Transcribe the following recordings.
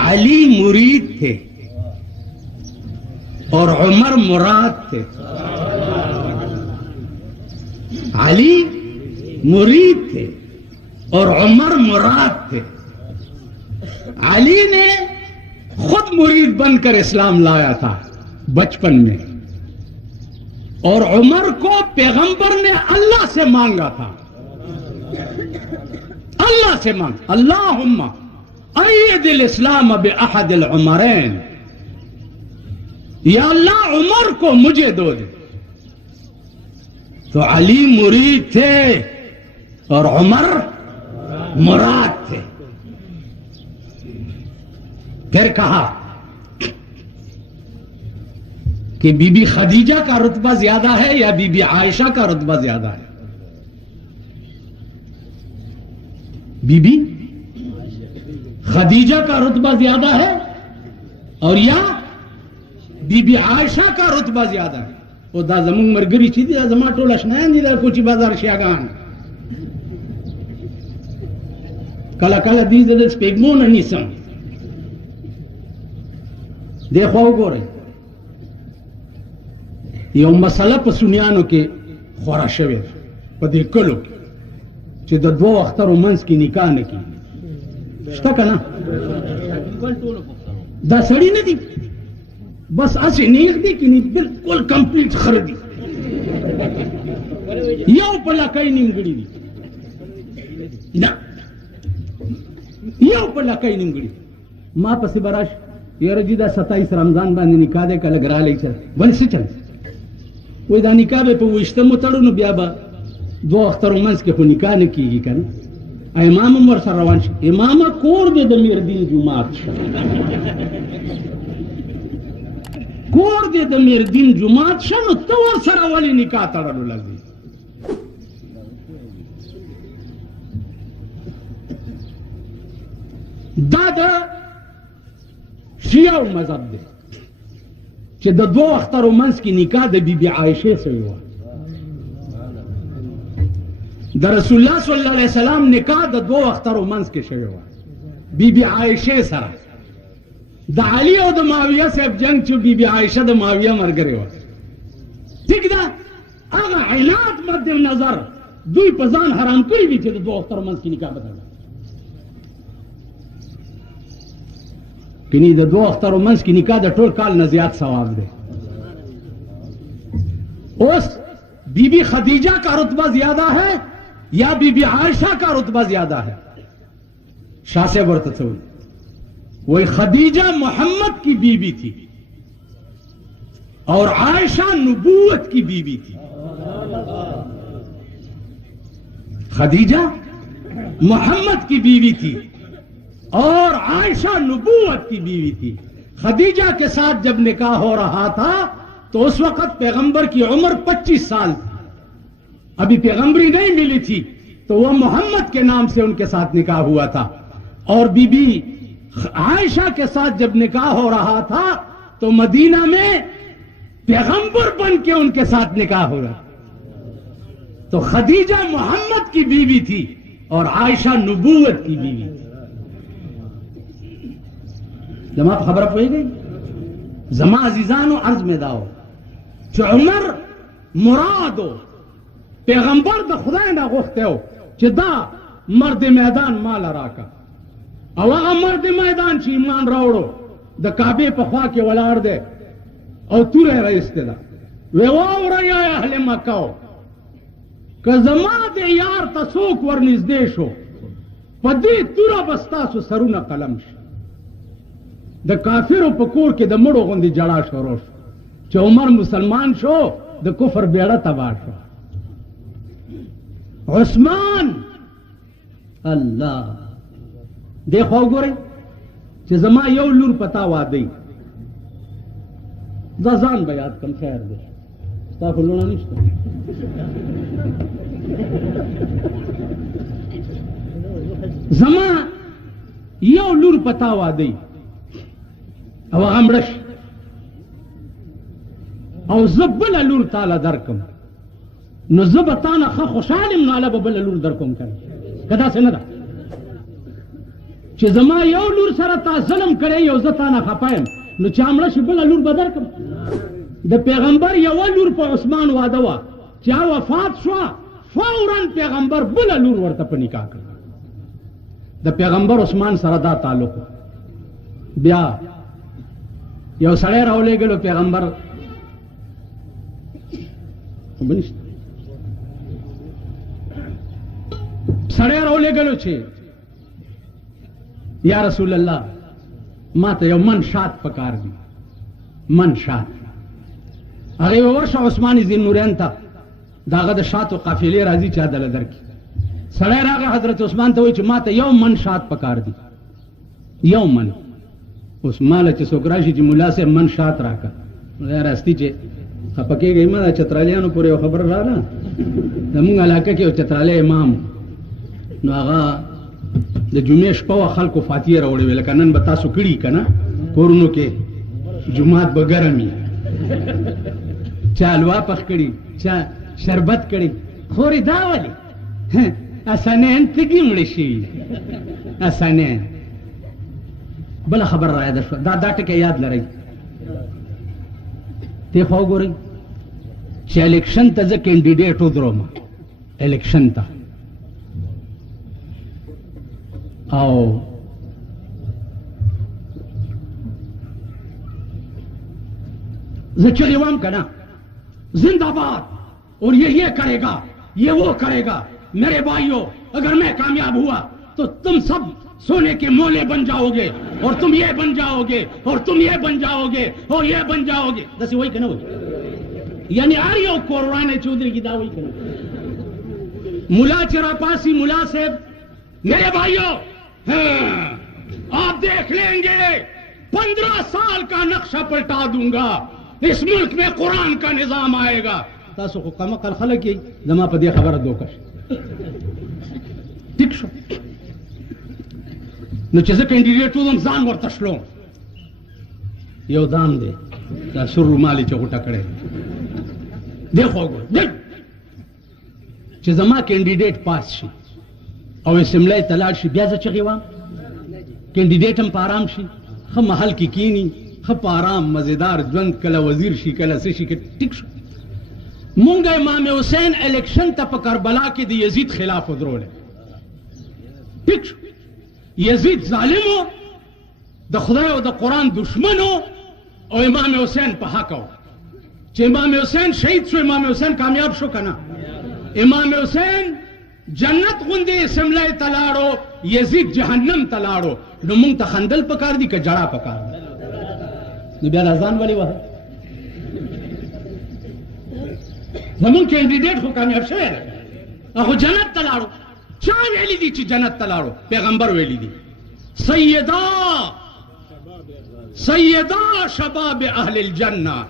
अली मुरीद थे और उमर मुराद थे। अली मुरीद थे और उमर मुराद थे। अली ने खुद मुरीद बनकर इस्लाम लाया था बचपन में, और उमर को पैगंबर ने अल्लाह से मांगा था। अल्लाह से मांग, अल्लाहुम्मा अय्यदिल इस्लाम बिअहदिल उमरैन, या अल्लाह उमर को मुझे दो दे। तो अली मुरीद थे और उमर मुराद थे। फिर कहा कि बीबी खदीजा का रुतबा ज्यादा है या बीबी आयशा का रुतबा ज्यादा है? बीबी खदीजा का रुतबा ज्यादा है और या बीबी आयशा का रुतबा ज्यादा है? वो दा जमुंग मरगरी चीज़ या जमा टोल अशनायन जिधर कुछ बाजार शियागान कला कला दी जद स्पेगमो नहीं सम देखो गोरे यो मसला पर सुनियानो के खोरा शवे पर देखलो कि द दो अख्तर उमंस की निकाह न की शता कना दा सड़ी न दी बस ऐसे नहीं दी कि नहीं बिल्कुल कंप्लीट खरीदी यो पला कई निंगड़ी दी ना यो पला कई निंगड़ी मां पसी बराश ये रजीदा 27 रमजान बांधी निकाह दे कल गरा ले चल बन से चल वो दा निकाह पे वो इज्तमो तड़ो न बिया बा दो अख्तर उमंस के को निकाह न की कन इमाम उमर सर रवान इमाम कोर दे दमीर दिन जुमात कोर दे दमीर दिन जुमात शनो तो सर वाली निकाह तड़ो लगी दादा शिया मजहब दे कि द दो अख्तर उमंस की निकाह द बीबी आयशा से हुआ। द रसूलुल्लाह सल्लल्लाहु अलैहि वसल्लम निकाह द दो अख्तर उमंस के शे हुआ बीबी आयशा सरा। द अली और द मुआविया से अब जंग चु बीबी आयशा द मुआविया मर गए हुआ ठीक दा अगर हालात मद्द नजर दुई पजान हराम कोई भी थे द दो अख्तर उमंस की निकाह बता कि नहीं द दो अख्तर उमंस की निकाह द टोल काल न ज्यादा सवाब दे। उस बीबी खदीजा का रुतबा ज्यादा है या बीबी आयशा का रुतबा ज्यादा है? शाह से वर्त वही खदीजा मोहम्मद की बीबी थी और आयशा नबूवत की बीबी थी। खदीजा मोहम्मद की बीवी थी और आयशा नबूवत की बीवी थी। खदीजा के साथ जब निकाह हो रहा था तो उस वक्त पैगंबर की उम्र 25 साल थी, अभी पैगंबरी नहीं मिली थी, तो वह मोहम्मद के नाम से उनके साथ निकाह हुआ था। और बीबी आयशा के साथ जब निकाह हो रहा था तो मदीना में पैगंबर बन के उनके साथ निकाह हो रहा। तो खदीजा मोहम्मद की बीवी थी और आयशा नबूवत की बीवी थी। जमा खबर पड़ गई जमा अजीजानो अर्ज में दाओ जो उमर मुरादो पैगंबर द खुदा ना गुफ्ते हो चिदा मर्द मैदान माल राका अवा मर्द मैदान ची ईमान रावड़ो द काबे पखवा के वलार दे और तू रह रहे इस्तेदा वे वाव रहा अहले मक्का हो कजमा दे यार तसोक वर्निस देश हो पदी तुरा बस्ता सो सरू न कलम द काफिर पकोर के द मुड़ो गुंदी जड़ा शोरोश जो उमर मुसलमान शो द कुफर बेड़ा तबाह शो। उस्मान अल्लाह देखो गोरे जमा यो लूर पता वादी जान बयात कम खैर दे ताफुलना नहीं जमा यो लूर पता वादी अब हमरश और जब्बल लूर ताला दरकम न जबताना खा खुशालिम नाला बबल लूर दरकम कर कदा से नदा چې زما یو لور سره تا ظلم کړی یو زه تا نه خفه یم نو چې مړه شي بله لور به درکړم د پیغمبر یوه لور په عثمان واده وه چې وفات شوه فورا پیغمبر بله لور ورته په نکاح کړه د پیغمبر عثمان سره دا تعلق بیا یو سړی راولېږلو پیغمبر سړی راولېږلو چې یا رسول الله ما ته یو من شات پکار دی من شات هغې ورشه عثمان ذیالنورین ته د هغه د شاتو قافلې راځي چې دله درکړي سړی راغی حضرت عثمان ته وایي چې ما ته یو من شات پکار دی یو من اوس ماله چې څوک راشي چې ملا صاحب من شات راکړه راستي چې خفه کېږئ مه د چترالیانو پورې یو خبره راغله زمونږ علاقه کې یو چترالی امام نو هغه د جمعې شپه وه خلکو فاتحې راوړې وې لکه نن به تاسو کړي که نه کورونو کې جومات به ګرم وي چا حلوا پخ کړي چا شربت کړي خورې دا ولې اسانین تږي مړې شوي اسانین بله خبر را یاده شوه دا ټکی یاد لرئ تی خوا وګورئ چې الیکشن ته زه کینډیډیټ ودروم الیکشن ته او زه چغې وام که نه زندہ باد اور یہ کرے گا یہ وہ کرے گا میرے بھائیوں اگر میں کامیاب ہوا تو تم سب سونے کے مولے بن جاؤ گے اور تم یہ بن جاؤ گے اور تم یہ بن جاؤ گے اور یہ بن جاؤ گے دسی وہی کہ نہ وہی یعنی آ رہی ہو قرآن چودھری کی دا وہی کہ نہ ملا چرا پاسی ملا صاحب میرے بھائیوں آپ دیکھ لیں گے 15 سال کا نقشہ پلٹا دوں گا اس ملک میں قرآن کا نظام آئے گا تاسو خو قمقل خلک یې زما په دې خبره دوکه شي ټیک شو نو چې زه کینډیډیټ وم ځان ورته شلوم یو دام دی دا سور رومالي چې غوټه کړی دی خو وګوره چې زما کینډیډیټ پاس شي او اسمبلی ته لاړ شي بیا زه چغې وام کینډیډیټ هم په آرام شي ښه محل کې کینی ښه په آرام مزیدار ژوند کله وزیر شي کله څه شي ټیک شو مونږ امام حسین الیکشن ته په کربلا کې د یزید خلاف ودرولی ټیک شو یزید ظالم و د خدای او د قرآن دشمن و او امام حسین په حق و چې امام حسین شهید شو امام حسین کامیاب شو که نه امام حسین جنت غوندې اسمبلی ته لاړو یزید جهنم ته لاړو نو مونږ ته خندل پکار دي که جړا پکار دي نو بیا دا ځان ولې وهه زمونږ کینډیډیټ خو کامیاب شوی دی خو جنت ته لاړو چا ویلي دي چې جنت ته لاړو پیغمبر ویلي دي سیدا شباب اهل الجنه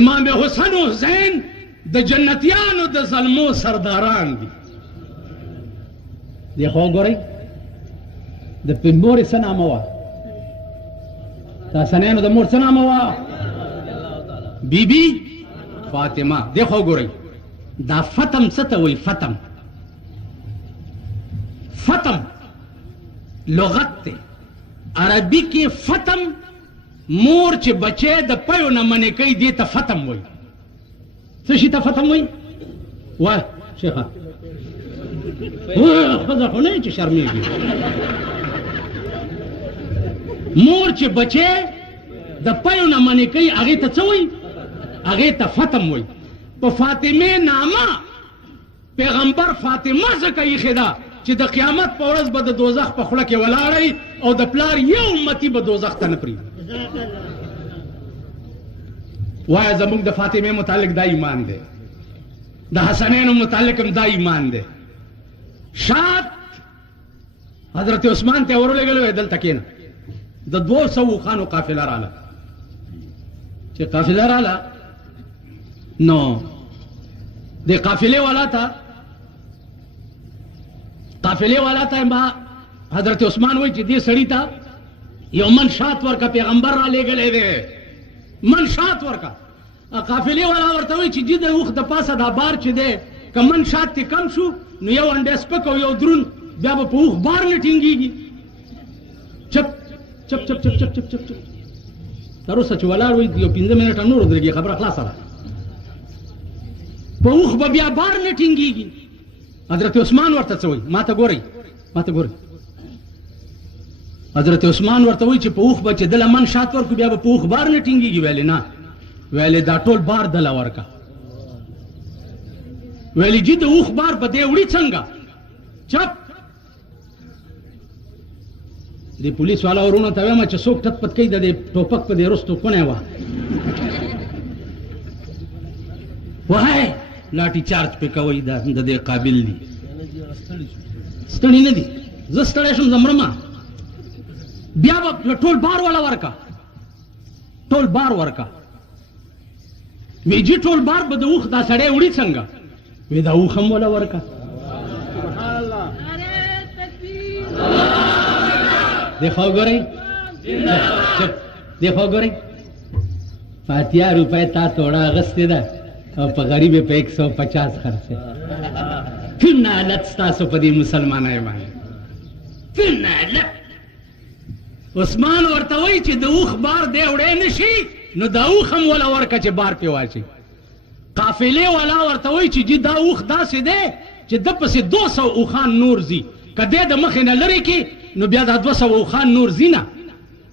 امام حسن و حسین د جنتیانو د زلمو سرداران دي دی خو وګورئ د مورې څه نامه وه د حسنینو د مور څه نامه وه بیبي فاطمه دی خو وګورئ دا فتم څه ته وایي فتم فتم لغت دی عربي کې فتم مور چې بچی د پیو نه منې کوي دې ته فتم وایي څه شي ته فتم وایي وایه شیخه ښځه خو نه یې چې شرمېږي مور چې بچی د پیو نه منې کوي هغې ته څه وایي هغې ته فتم وایي په فاطمې نامه پیغمبر فاطمه ځکه ایښې ده چې د قیامت په ورځ به د دوزخ په خوله کې ولاړی او د پلار یو امتي به دوزخ ته نه پرېږدي وایه زموږ د فاطمې متعلق دا ایمان دی د حسنینو متعلق هم دا ایمان دی شاد حضرت عثمان ته ورولېږلی وی دلته کښېنه د 200 خانو قافله راله چې قافله راله نو د قافلې والا ته ما حضرت عثمان وایي چې دې سړي ته یو من شات ورکه پیغمبر را لېږلی دی من شات ورکه قافلې والا ورته وایي چې جي د اوښ د پاسه دا بار چې دی که من شات تې کم شو نو یو انډی سپک او یو درون بیا به په اوښ بار نه ټینګېږي چپ چپ چپ چپ چپ چپ چپ تر اوسه چې ولاړ وي یو 15 منټه نور ودرېږي خبره خلاصه ده په اوښ به بیا بار نه ټینګېږي حضرت عثمان ورته څه وایي ما ته ګورئ حضرت عثمان ورته وایي چې په اوښ به چې دله من شات ورکړو بیا به په اوښ بار نه ټینګېږي ویلې نه ویلې دا ټول بار دله ورکه ویلې جي د اوښ بار به دی وړي څنګه چپ د پولیس والا ورونو ته وایم چې څوک ټت پت کوي د دې ټوپک په دې رستو کونی وه وهی لاټي چارج پې کوئ دا د دې قابل دي ستړي نه دي زه ستړی شم زه مرمه بیا به ټول بار والا ورکه ټول بار ورکه وی جي ټول بار به د اوښ دا سړی وړي څنګه وی دا اوښ هم وله ورکه دیکھو گورئی دیکھو گورئی فاتحہ روپے تا توڑا اغسطی دا اور پا غریب پا 150 خرچے پھر نالت ستاسو پا دی مسلمان ایمان پھر نالت عثمان ورطوئی چی دا اوخ بار دے اڑے نشی نو دا اوخ ہم والا ورکا چی بار پیواشی قافلے والا ورطوئی چی جی دا اوخ دا سی دے چی دا پسی 200 اوخان نور زی که دې د مخې نه لرې کې نو بیا دا 200 اوښان نور ځي نه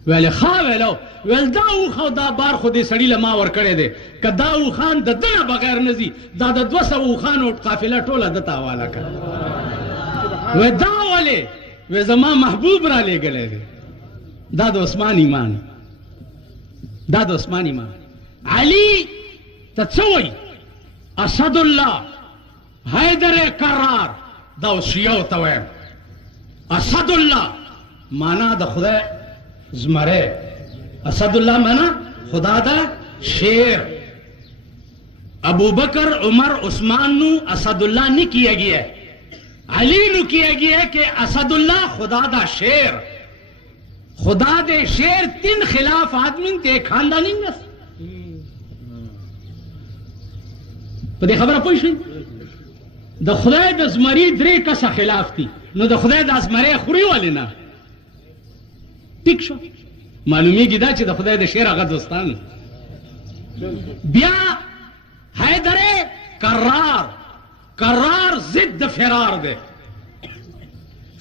ویلې ښه ویلو ویل دا اوښ او دا بار خو دې سړي له ما ورکړی دی که دا اوښان د ده نه بغیر نه ځي دا د 200 اوښانو قافله ټوله ده ته حواله کړه وی دا ولې وی زما محبوب را لېږلی دی دا د عثمان ایمان دا د عثمان ایمان علي ته څه وایي اسد الله حیدر کرار دا اوس شیعو ته وایم اسد الله مانا د خدای زمره اسد الله مانا خدا دا شیر ابو بکر عمر عثمان نو اسد اللہ نہیں کیا گیا ہے علی نو کیا گیا ہے کہ اسد اللہ خدا دا شیر خدا دے شیر 3 خلاف آدمی تے خاندانی نس پدې خبره پوه شئ د خدای د زمري 3 کسه خلاف دي نو د خدای د زمري خوري ولې نه ټیک شو معلومیږي دا چې د خدای د شیر هغه دوستان بیا حیدر کرار کرار ضد فرار ده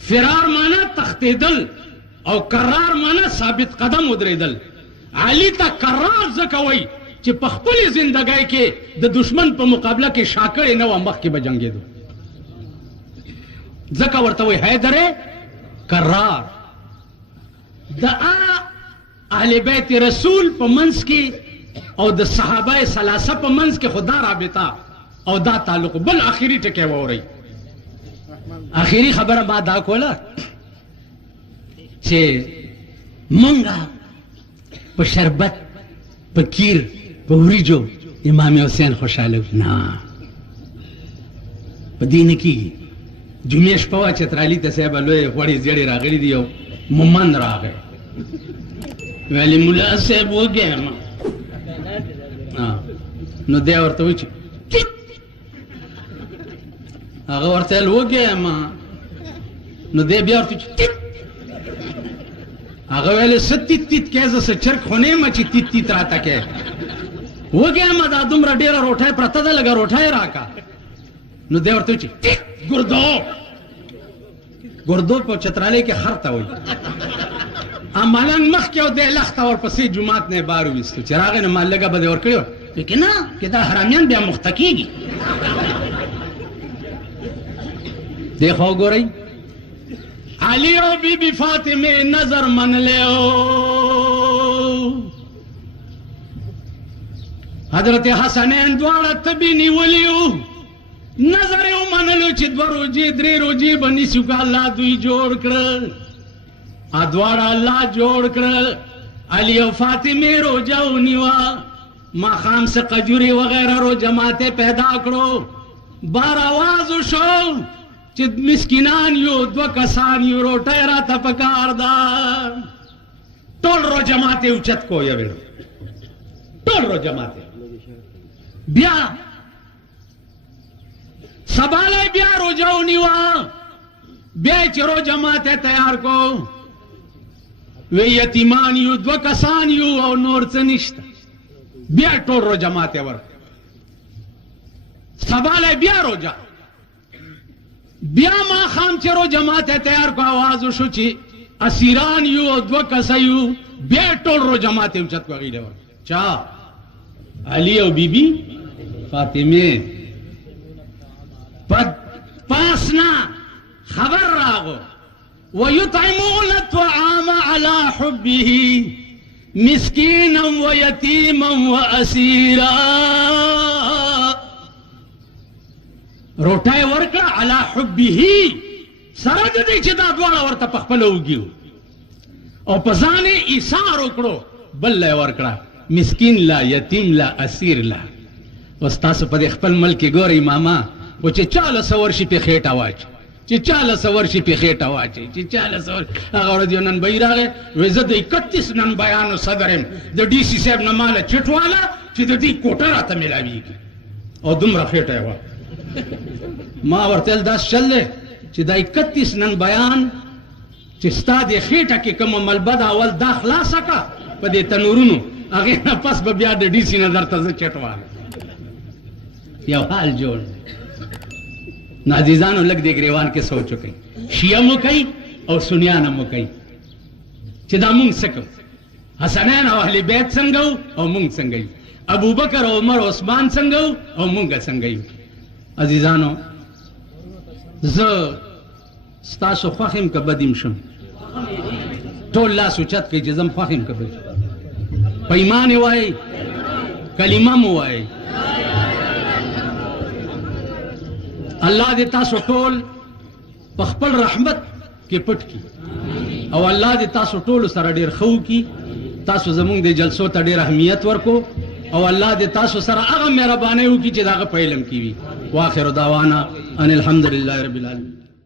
فرار مانا تختیدل او کرار مانا ثابت قدم ودریدل علی تا کرار زکوي چې په خپل زندګۍ کې د دشمن په مقابله کې شاکړې نه و مخ کې به جنګېدو ځکه ورته وایي حیدر کرار د اهل بیت رسول په منځ کې او د صحابه ثلاثه په منځ کې خدا رابطه او دا تعلق بل آخري ټکی ووري آخري خبره ما دا کوله چې مونږه په شربت په کیر په وریجو امام حسین خوشاله نه په دې نه کېږي جمعې شپه وه چې ترالي ته صاحب لوی غوړې زیړې راغلي دي او مومند راغی ویلې ملا صاحب وږی نو دی ورته وایي چې هغه ورته ویل وږی یم نو دی بیا ورته هغه ویلې څه تیت تیت کې زه څه چرک خو نه یم چې تیت تیت راته کې وږی یم دا دومره ډېره روټۍ پرته ده لږه روټۍ راکړه نو دی ورته وایي چې ګردو ګردو په چترالۍ کې خر ته وایي عملاً مخکې او دی لخته ورپسې جومات نه یې بار وویستو چې راغی نو ما لږه به دې ورکړې وه که نه که دا حرامیان بیا مخته کېږي دی خو وګورئ علی او بی بی فاطمه نظر منلی او حضرت حسنین دواړه تبې نیولي وو نظر یې ومنلو چې 2 روجې 3 روجې به نیسو که الله دوی جوړ کړل دواړه الله جوړ کړل علی او فاطمه روجه ونیوه ماښام سے قجوري وغیرہ روجه ماتے پیدا کړو بار آواز وشو چې مسکینان یو 2 کسان یو روټۍ راته پکار ده ټول روجه ماتے اوچت کو یې ویل ټول روجه ماتے بیا سباله بیا روجه ونیوه بیا چې روجه ماتے تیار کو وی یتیمان یو 2 کسان یو او نور څه نشته بیا ټول روژه ماته ورکړه سباله بیا روژه بیا ماښام چې روژه ماته تیار کو آواز وشو چې اسیران یو او 2 کسه یو بیا ټول روژه ماته اوچت کو هغې له ورکړه چا علی او بی بی فاطمه پاسنا خبر راغو ويطعمون الطعام على حبه مسكينا ويتيما واسيرا روټای ورکړه علی حبه سره د دې چې دا دواړه ورته په خپله وږي او په ځان یې ایثار وکړو بل له ورکړه مسکین لا یتیم لا اسیر لا اوس تاسو په دې خپل ملک کې ګورئ ماما و چې چاله سور شي پې خېټه واچي چې چاله سور شي پې خېټه واچي چې چاله سور هغه ورځ یو نن بهي راغی وایي زه د 31 نن بیانو صدر یم د ډي سي صاحب نه ماله چټ واله چې د دې کوټه راته میلاویږي او دومره خېټه یې وه ما ورته ویل داس چل دی چې دا 31 نن بیان چې ستا دې خېټه کې کومه ملبه ده اول دا خلاصه که په دې تنورونو هغې نه پس به بیا د ډي سي نه درته زه چټ واله یو حال جوړ نو عزیزانو لږ دې ګریوان کې سوچ وکئ شیعه مو کوي او سنیان هم کوي چې دا مونږ څه کوو حسنین او اهل بیت څنګه وو او مونږ څنګه یو ابوبکر او عمر او عثمان څنګه وو او مونږ څنګه یو عزیزانو زه ستاسو خوښ یم که بد یم شم ټول لاس اوچت کړئ چې زه م خوښ یم که بد په ایمان یې وایئ کلمه مو وایئ الله دې تاسو ټول په خپل رحمت کې پټ کړي او الله دې تاسو ټولو سره ډېر ښه وکړي تاسو زموږ د جلسو ته ډېر اهمیت ورکو او الله دې تاسو سره هغه مهربانۍ وکړي چې د هغه په علم کې وي واخر دعوانا ان الحمد لله رب العالمین